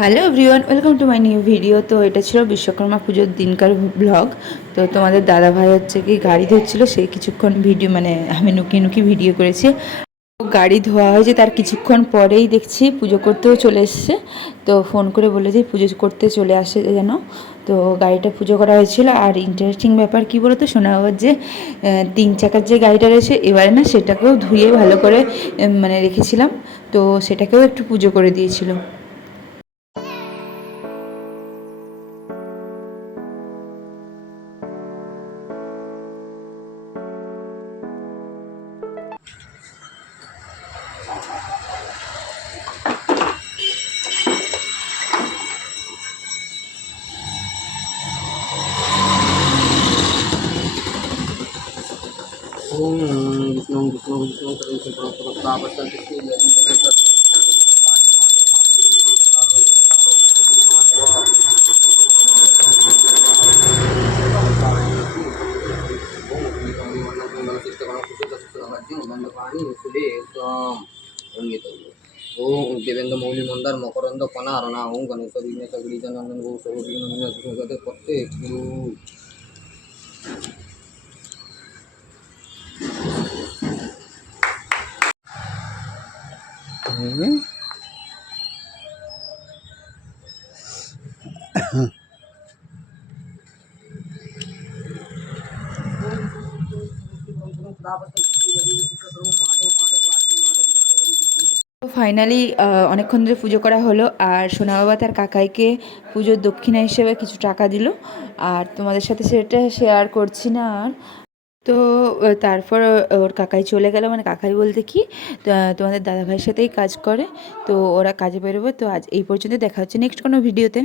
Hello everyone, welcome to my new video. তো এটা ছিল বিশ্বকর্মা পুজোর দিনকার ব্লগ। তো তোমাদের দাদা ভাই হচ্ছে কি গাড়ি ধরছিল, সেই কিছুক্ষণ ভিডিও মানে আমি নুকি নুকি ভিডিও করেছি। গাড়ি ধোয়া হয়েছে, তার কিছুক্ষণ পরেই দেখছি পুজো করতেও চলে এসছে। তো ফোন করে বলে যে পুজো করতে চলে আসে যেন। তো গাড়িটা পুজো করা হয়েছিল। আর ইন্টারেস্টিং ব্যাপার কী বলো তো, শোনা যাবার যে 3 চাকার যে গাড়িটা রয়েছে এবারে না সেটাকেও ধুয়ে ভালো করে মানে রেখেছিলাম। তো সেটাকেও একটু পুজো করে দিয়েছিল। Om Vishnu Vishnu Vishnu Sarveshwar Prabhapada ओम देवेंद्र मौली मंदार मकरंद कना रना ओम गणेश विघ्नेश गिरिजानंदन गौ सर्वविघ्न प्रत्येक गुरु তো ফাইনালি অনেকক্ষণ ধরে পুজো করা হলো। আর সোনা বাবা তার কাকাইকে পুজোর দক্ষিণা হিসেবে কিছু টাকা দিল। আর তোমাদের সাথে সেটা শেয়ার করছি না আর। তো তারপর ওর কাকাই চলে গেল, মানে কাকাই বলতে কি, তোমাদের দাদাভাইয়ের সাথেই কাজ করে। তো ওরা কাজে বেরোবে। তো আজ এই পর্যন্ত, দেখা হচ্ছে নেক্সট কোনো ভিডিওতে।